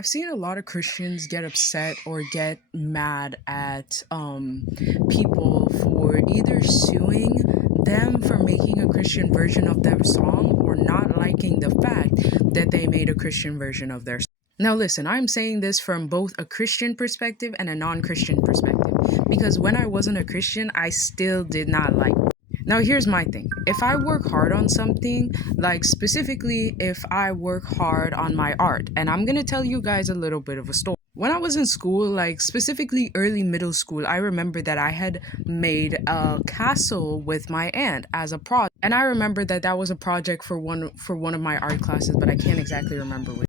I've seen a lot of Christians get upset or get mad at people for either suing them for making a Christian version of their song or not liking the fact that they made a Christian version of their song. Now listen, I'm saying this from both a Christian perspective and a non-Christian perspective because when I wasn't a Christian, I still did not like it. Now, here's my thing. If I work hard on something, like specifically if I work hard on my art, and I'm gonna tell you guys a little bit of a story. When I was in school, like specifically early middle school, I remember that I had made a castle with my aunt as a project. And I remember that that was a project for one of my art classes, but I can't exactly remember which.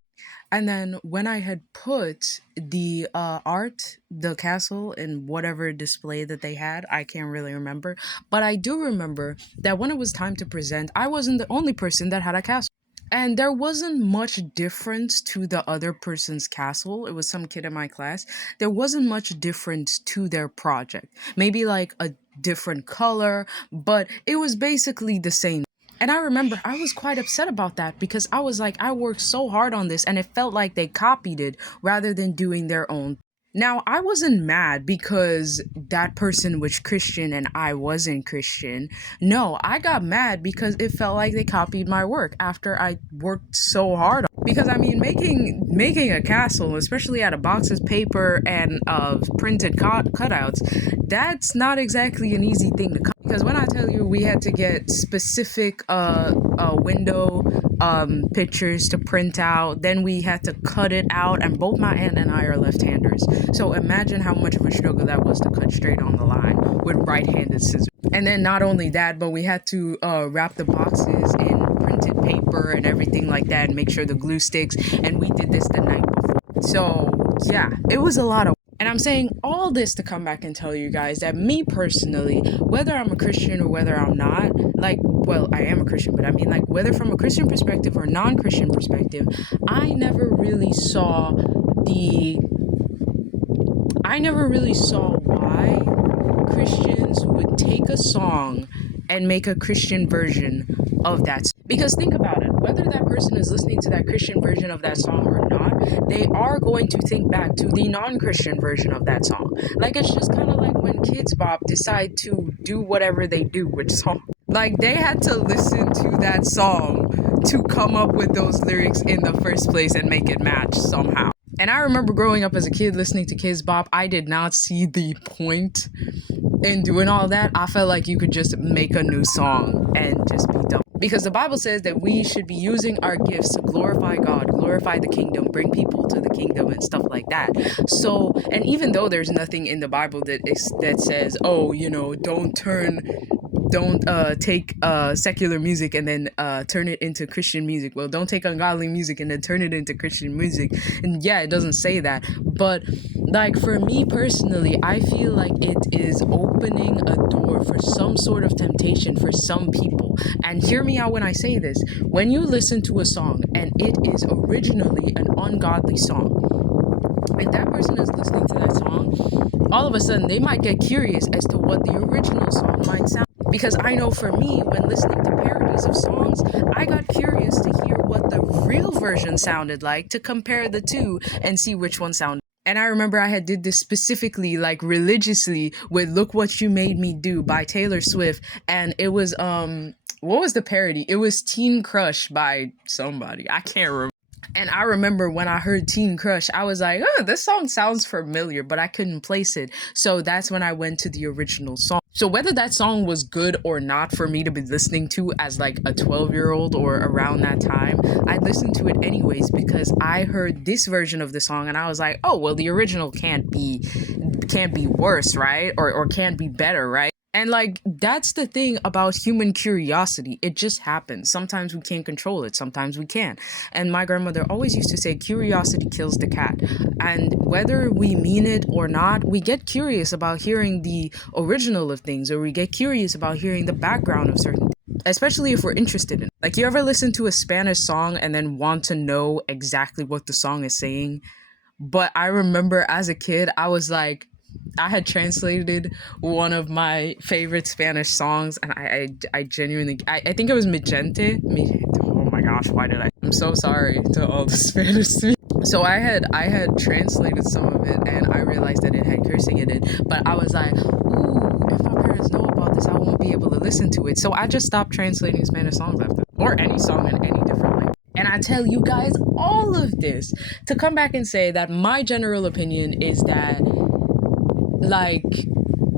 And then when I had put the the castle, in whatever display that they had, I can't really remember. But I do remember that when it was time to present, I wasn't the only person that had a castle. And there wasn't much difference to the other person's castle. It was some kid in my class. There wasn't much difference to their project. Maybe like a different color, but it was basically the same. And I remember I was quite upset about that because I was like, I worked so hard on this and it felt like they copied it rather than doing their own. Now, I wasn't mad because that person was Christian and I wasn't Christian. No, I got mad because it felt like they copied my work after I worked so hard. Because I mean, making a castle, especially out of boxes, paper, and printed cutouts, that's not exactly an easy thing to cut. Because when I tell you we had to get specific window pictures to print out, then we had to cut it out, and both my aunt and I are left-handers. So imagine how much of a struggle that was to cut straight on the line with right-handed scissors. And then not only that, but we had to wrap the boxes in printed paper and everything like that and make sure the glue sticks. And we did this the night before. So yeah, it was a lot of. And I'm saying all this to come back and tell you guys that me personally, whether I'm a Christian or whether I'm not, like, well, I am a Christian, but I mean, like, whether from a Christian perspective or non-Christian perspective, I never really saw why Christians would take a song and make a Christian version of that. Because think about it, whether that person is listening to that Christian version of that song or not, they are going to think back to the non-Christian version of that song. Like, it's just kind of like when Kids Bop decide to do whatever they do with song. Like, they had to listen to that song to come up with those lyrics in the first place and make it match somehow. And I remember growing up as a kid listening to Kids Bop, I did not see the point in doing all that. I felt like you could just make a new song and just be done. Because the Bible says that we should be using our gifts to glorify God, glorify the kingdom, bring people to the kingdom and stuff like that. So, and even though there's nothing in the Bible that says, oh, you know, don't take secular music and then turn it into Christian music. Well, don't take ungodly music and then turn it into Christian music. And yeah, it doesn't say that. But like for me personally, I feel like it is opening a door for some sort of temptation for some people. And hear me out when I say this. When you listen to a song and it is originally an ungodly song, and that person is listening to that song, all of a sudden they might get curious as to what the original song might sound. Because I know for me, when listening to parodies of songs, I got curious to hear what the real version sounded like to compare the two and see which one sounded. And I remember I had did this specifically, like religiously, with Look What You Made Me Do by Taylor Swift. And it was, what was the parody? It was Teen Crush by somebody. I can't remember. And I remember when I heard Teen Crush, I was like, oh, this song sounds familiar, but I couldn't place it. So that's when I went to the original song. So whether that song was good or not for me to be listening to as like a 12-year-old or around that time, I listened to it anyways because I heard this version of the song and I was like, oh, well, the original can't be worse, right? Or can't be better, right? And like, that's the thing about human curiosity. It just happens. Sometimes we can't control it. Sometimes we can. And my grandmother always used to say, curiosity kills the cat. And whether we mean it or not, we get curious about hearing the original of things, or we get curious about hearing the background of certain things, especially if we're interested in it. Like, you ever listen to a Spanish song and then want to know exactly what the song is saying? But I remember as a kid, I was like, I had translated one of my favorite Spanish songs, and I genuinely, I think it was Magente. Oh my gosh, why did I'm so sorry to all the Spanish speakers. So I had translated some of it, and I realized that it had cursing in it, but I was like, ooh, if my parents know about this, I won't be able to listen to it. So I just stopped translating Spanish songs after, or any song in any different language. And I tell you guys all of this to come back and say that my general opinion is that, like,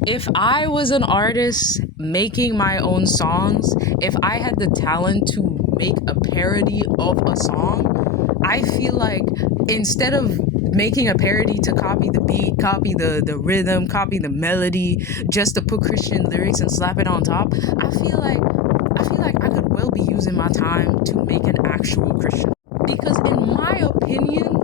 if I was an artist making my own songs, if I had the talent to make a parody of a song, I feel like instead of making a parody to copy the beat, copy the rhythm, copy the melody, just to put Christian lyrics and slap it on top, I feel like I could well be using my time to make an actual Christian. Because in my opinion,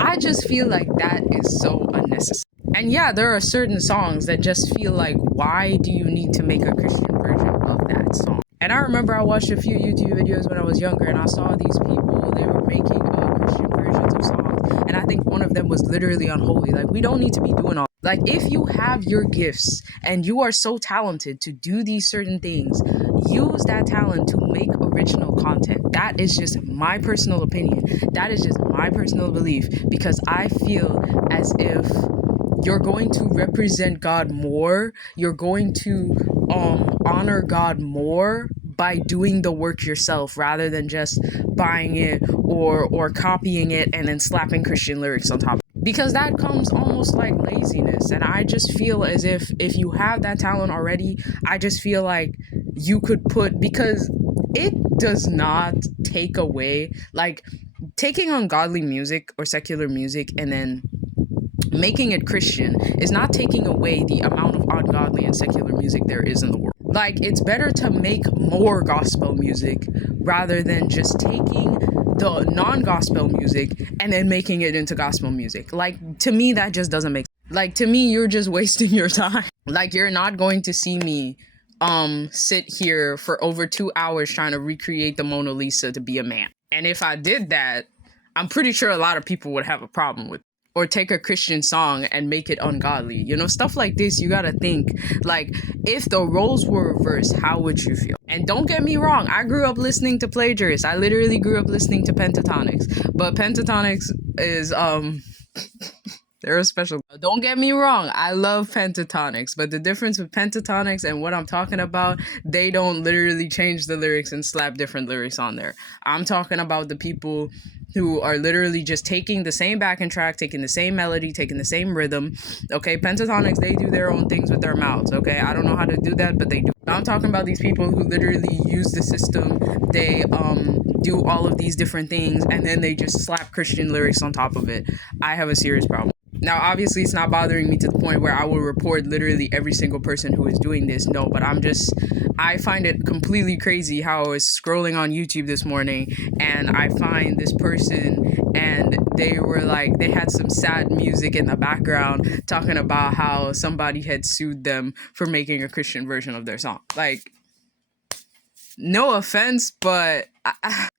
I just feel like that is so unnecessary. And yeah, there are certain songs that just feel like, why do you need to make a Christian version of that song? And I remember I watched a few YouTube videos when I was younger, and I saw these people, they were making Christian versions of songs. And I think one of them was literally unholy. Like, we don't need to be doing all. Like, if you have your gifts and you are so talented to do these certain things, use that talent to make original content. That is just my personal opinion. That is just my personal belief, because I feel as if you're going to represent God more, you're going to honor God more by doing the work yourself rather than just buying it or copying it and then slapping Christian lyrics on top. Because that comes almost like laziness. And I just feel as if you have that talent already, I just feel like you could put, because it does not take away, like, taking ungodly music or secular music and then making it Christian is not taking away the amount of ungodly and secular music there is in the world. Like, it's better to make more gospel music rather than just taking the non-gospel music and then making it into gospel music. Like, to me, that just doesn't make sense. Like, to me, you're just wasting your time. Like, you're not going to see me sit here for over 2 hours trying to recreate the Mona Lisa to be a man. And if I did that, I'm pretty sure a lot of people would have a problem with it. Or take a Christian song and make it ungodly. You know, stuff like this, you gotta think, like, if the roles were reversed, how would you feel? And don't get me wrong, I grew up listening to Plagiarists. I literally grew up listening to Pentatonics. But Pentatonics is, they're a special. Don't get me wrong, I love Pentatonics, but the difference with Pentatonics and what I'm talking about, they don't literally change the lyrics and slap different lyrics on there. I'm talking about the people who are literally just taking the same backing track, taking the same melody, taking the same rhythm. Okay, Pentatonics, they do their own things with their mouths. Okay, I don't know how to do that, but they do. I'm talking about these people who literally use the system. They do all of these different things, and then they just slap Christian lyrics on top of it. I have a serious problem. Now, obviously, it's not bothering me to the point where I will report literally every single person who is doing this. No, but I find it completely crazy how I was scrolling on YouTube this morning and I find this person and they were like, they had some sad music in the background talking about how somebody had sued them for making a Christian version of their song. Like, no offense, but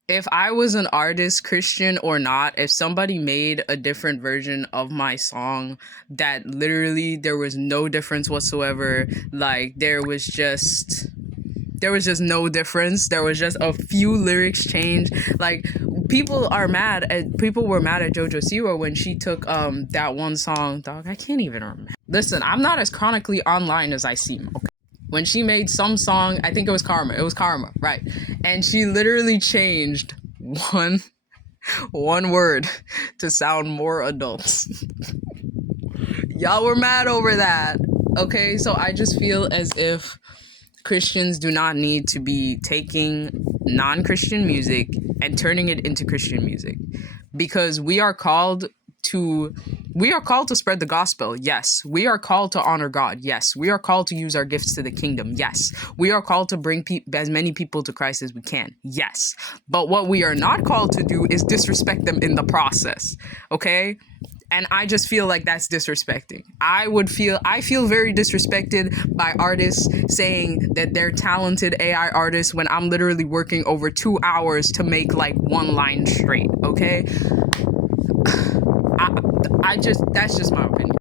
if I was an artist, Christian or not, if somebody made a different version of my song that literally there was no difference whatsoever, like there was just no difference, there was just a few lyrics changed, like people were mad at JoJo Siwa when she took that one song, dog, I can't even remember. Listen, I'm not as chronically online as I seem, okay? When she made some song, I think it was Karma, right? And she literally changed one word to sound more adult. Y'all were mad over that, okay? So I just feel as if Christians do not need to be taking non-Christian music and turning it into Christian music, because we are called to spread the gospel. Yes. We are called to honor God. Yes. We are called to use our gifts to the kingdom. Yes. We are called to bring as many people to Christ as we can. Yes. But what we are not called to do is disrespect them in the process. Okay? And I just feel like that's disrespecting. I feel very disrespected by artists saying that they're talented AI artists when I'm literally working over 2 hours to make like one line straight. Okay? That's just my opinion.